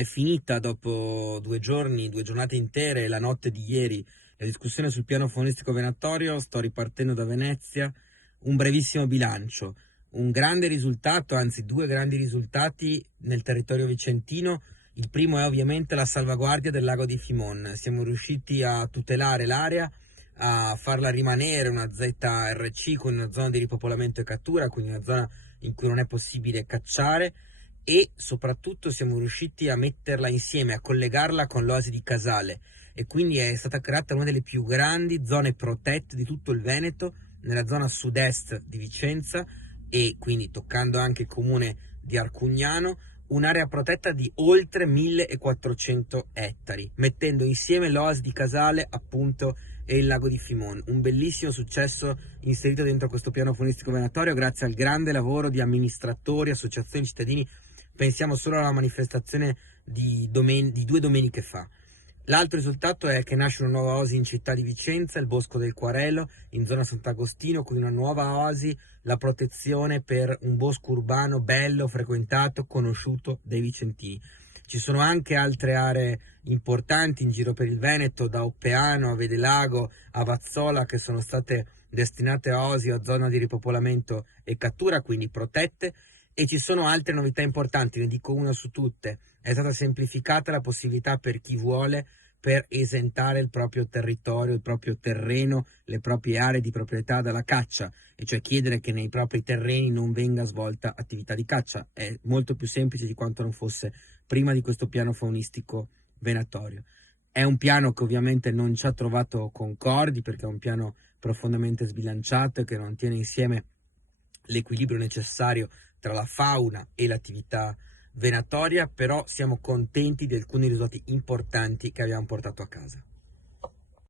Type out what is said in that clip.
È finita dopo 2 giorni, 2 giornate intere, la notte di ieri, la discussione sul piano faunistico venatorio. Sto ripartendo da Venezia. Un brevissimo bilancio. Un grande risultato, anzi 2 grandi risultati nel territorio vicentino. Il primo è ovviamente la salvaguardia del lago di Fimon. Siamo riusciti a tutelare l'area, a farla rimanere una ZRC con una zona di ripopolamento e cattura, quindi una zona in cui non è possibile cacciare, e soprattutto siamo riusciti a metterla insieme, a collegarla con l'oasi di Casale, e quindi è stata creata una delle più grandi zone protette di tutto il Veneto, nella zona sud-est di Vicenza, e quindi toccando anche il comune di Arcugnano, un'area protetta di oltre 1400 ettari, mettendo insieme l'oasi di Casale, appunto, e il lago di Fimon. Un bellissimo successo inserito dentro questo piano faunistico venatorio grazie al grande lavoro di amministratori, associazioni, cittadini. Pensiamo solo alla manifestazione di 2 domeniche fa. L'altro risultato è che nasce una nuova oasi in città di Vicenza, il Bosco del Quarello, in zona Sant'Agostino, quindi una nuova oasi, la protezione per un bosco urbano bello, frequentato, conosciuto dai vicentini. Ci sono anche altre aree importanti in giro per il Veneto, da Oppeano a Vedelago a Vazzola, che sono state destinate a oasi o a zona di ripopolamento e cattura, quindi protette. E ci sono altre novità importanti, ne dico una su tutte. È stata semplificata la possibilità per chi vuole per esentare il proprio territorio, il proprio terreno, le proprie aree di proprietà dalla caccia, e cioè chiedere che nei propri terreni non venga svolta attività di caccia. È molto più semplice di quanto non fosse prima di questo piano faunistico venatorio. È un piano che ovviamente non ci ha trovato concordi, perché è un piano profondamente sbilanciato e che non tiene insieme l'equilibrio necessario tra la fauna e l'attività venatoria, però siamo contenti di alcuni risultati importanti che abbiamo portato a casa.